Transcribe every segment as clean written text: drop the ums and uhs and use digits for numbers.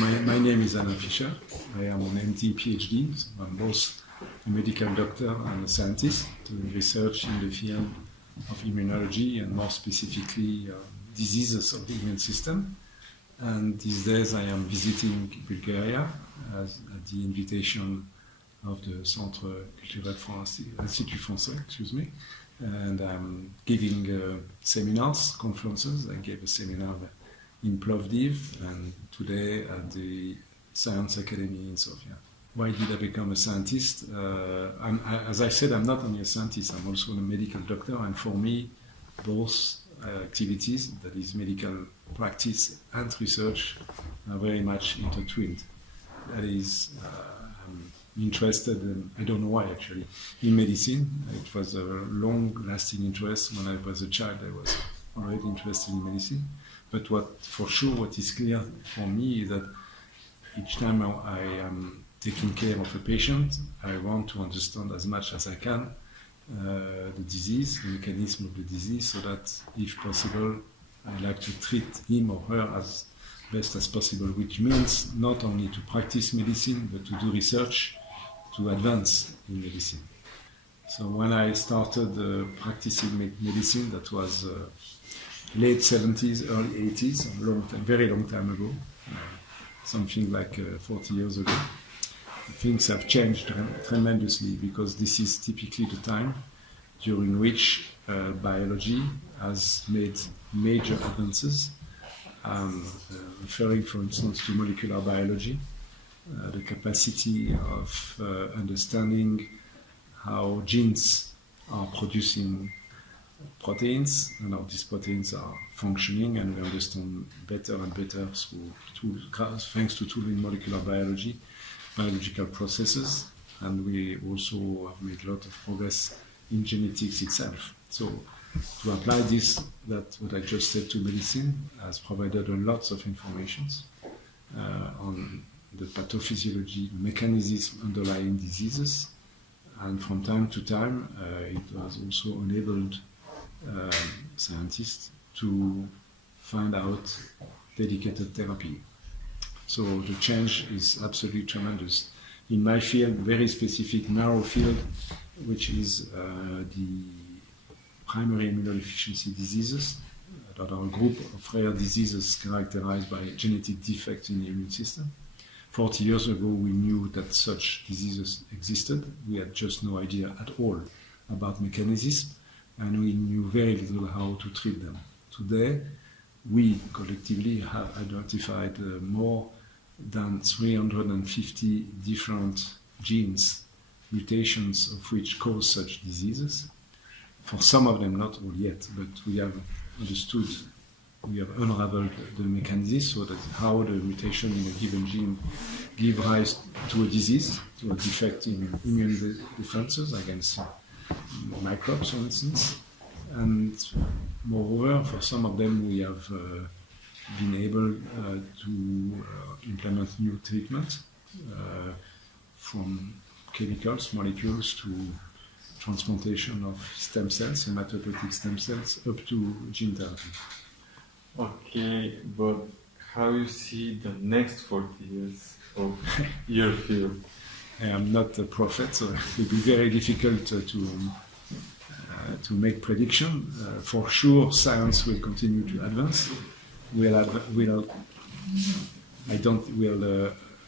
my name is Alain Fischer. I am an MD PhD. So I'm both a medical doctor and a scientist doing research in the field of immunology and more specifically diseases of the immune system. And these days I am visiting Bulgaria at the invitation of the Centre Culturel Français, Institut Français, excuse me. And I'm giving seminars, conferences. I gave a seminar in Plovdiv and today at the Science Academy in Sofia. Why did I become a scientist? As I said, I'm not only a scientist, I'm also a medical doctor, and for me, both activities, that is medical practice and research, are very much intertwined. That is, I'm interested, I don't know why actually, in medicine. It was a long-lasting interest. When I was a child, I was already interested in medicine. But what is clear for me is that each time I am taking care of a patient, I want to understand as much as I can the disease, the mechanism of the disease, so that if possible, I like to treat him or her as best as possible, which means not only to practice medicine, but to do research to advance in medicine. So when I started practicing medicine, that was late 70s, early 80s, very long time ago, something like 40 years ago. Things have changed tremendously because this is typically the time during which biology has made major advances. Referring, for instance, to molecular biology, the capacity of understanding how genes are producing proteins and how these proteins are functioning, and we understand better and better thanks to tools in molecular biology, biological processes, and we also have made a lot of progress in genetics itself. So to apply this, that what I just said to medicine has provided a lot of information on the pathophysiology, mechanism underlying diseases, and from time to time it has also enabled scientists to find out dedicated therapy. So the change is absolutely tremendous. In my field, very specific, narrow field, which is the primary immunodeficiency diseases, that are a group of rare diseases characterized by genetic defects in the immune system. 40 years ago, we knew that such diseases existed. We had just no idea at all about mechanisms, and we knew very little how to treat them. Today, we collectively have identified more than 350 different genes, mutations of which cause such diseases. For some of them, not all yet, but we have understood, we have unraveled the mechanism, so that how the mutation in a given gene give rise to a disease, to a defect in immune defenses against microbes, for instance. And moreover, for some of them, we have been able to implement new treatment from chemicals, molecules, to transplantation of stem cells, hematopoietic stem cells, up to gene therapy. Okay, but how you see the next 40 years of your field? I am not a prophet, so it will be very difficult to make prediction. For sure, science will continue to advance. We'll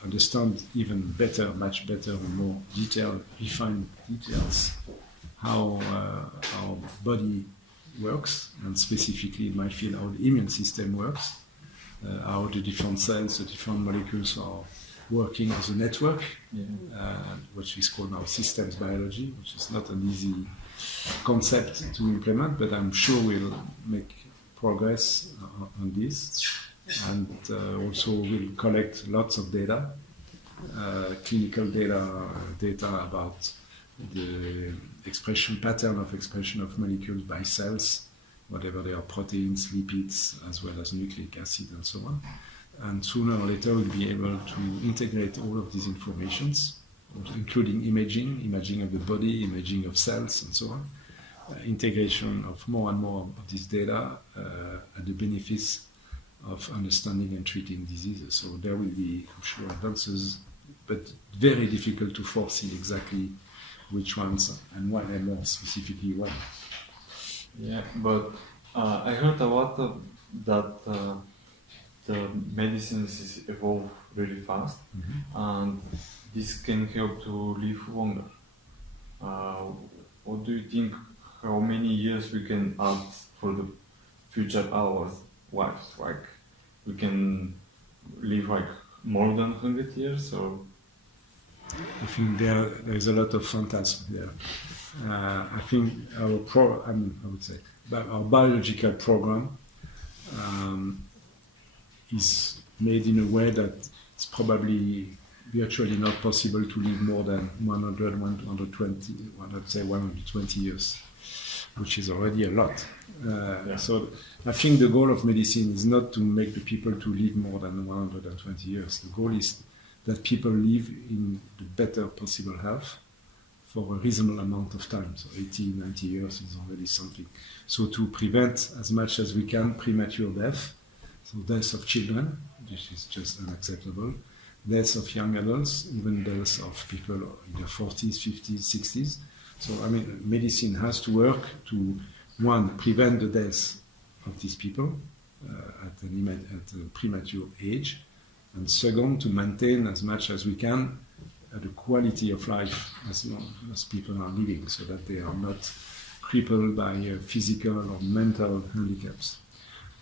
understand even better, much better, and more detailed, refined details how our body works, and specifically in my field, how the immune system works, how the different cells, the different molecules are working as a network, which is called now systems biology, which is not an easy concept to implement, but I'm sure we'll make progress on this, and also we'll collect lots of data, clinical data about the pattern of expression of molecules by cells, whatever they are, proteins, lipids, as well as nucleic acid and so on. And sooner or later we'll be able to integrate all of these informations, including imaging of the body, imaging of cells and so on, integration of more and more of this data at the benefice of understanding and treating diseases. So there will be, I'm sure, advances, but very difficult to foresee exactly which ones and when, and more specifically when. Yeah, but I heard a lot that the medicines evolve really fast, and this can help to live longer. What do you think? How many years we can add for the future hours life? Like we can live like more than 100 years, or? I think there is a lot of phantasm there. I think our our biological program is made in a way that it's probably virtually not possible to live more than 100, 120, 120 years, which is already a lot. So I think the goal of medicine is not to make the people to live more than 120 years. The goal is that people live in the better possible health for a reasonable amount of time. So 80, 90 years is already something. So to prevent as much as we can premature death, so deaths of children, which is just unacceptable, deaths of young adults, even deaths of people in their 40s, 50s, 60s. So, I mean, medicine has to work to, one, prevent the deaths of these people at a premature age, and second, to maintain as much as we can the quality of life as long as people are living, so that they are not crippled by physical or mental handicaps.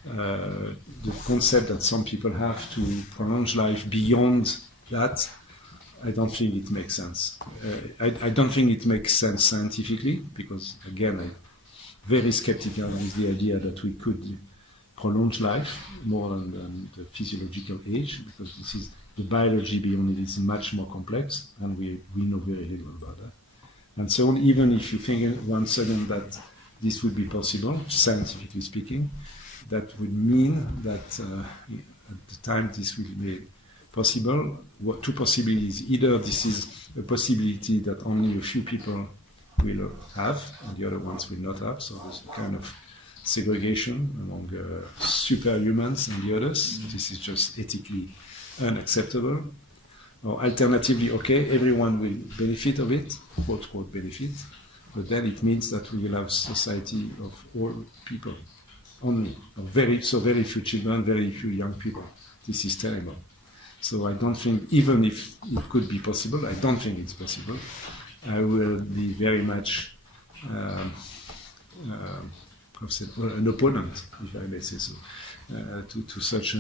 The concept that some people have to prolong life beyond that, I don't think it makes sense. I don't think it makes sense scientifically, because again, I'm very skeptical with the idea that we could prolong life more than the physiological age, because this is the biology beyond it is much more complex, and we know very little about that. And so even if you think 1 second that this would be possible, scientifically speaking, that would mean that at the time this will be possible, two possibilities. Either this is a possibility that only a few people will have, and the other ones will not have, so there's a kind of segregation among superhumans and the others. This is just ethically unacceptable. Or alternatively, okay, everyone will benefit of it, quote, quote, benefit, but then it means that we will have society of all people, only, very few children, very few young people. This is terrible. So I don't think, even if it could be possible, I don't think it's possible. I will be very much an opponent, if I may say so, to such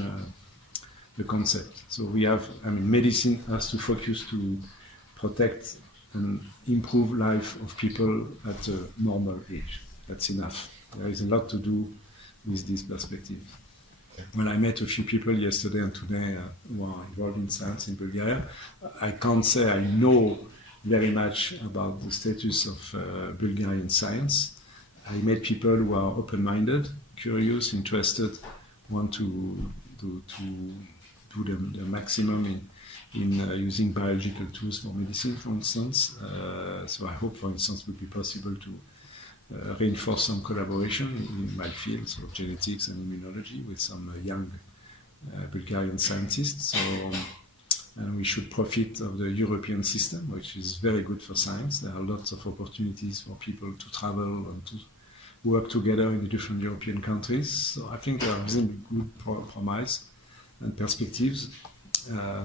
the concept. So we have, medicine has to focus to protect and improve life of people at a normal age. That's enough. There is a lot to do with this perspective. When I met a few people yesterday and today who are involved in science in Bulgaria, I can't say I know very much about the status of Bulgarian science. I met people who are open-minded, curious, interested, want to do the maximum in using biological tools for medicine, for instance. So I hope, for instance, it would be possible to reinforce some collaboration in my fields of genetics and immunology with some young Bulgarian scientists. So, and we should profit of the European system, which is very good for science. There are lots of opportunities for people to travel and to work together in the different European countries. So I think there are really good promise and perspectives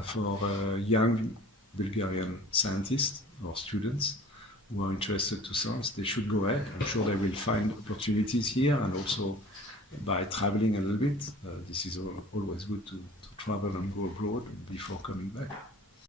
for young Bulgarian scientists or students who are interested to science. They should go ahead. I'm sure they will find opportunities here, and also by traveling a little bit. This is always good to travel and go abroad before coming back.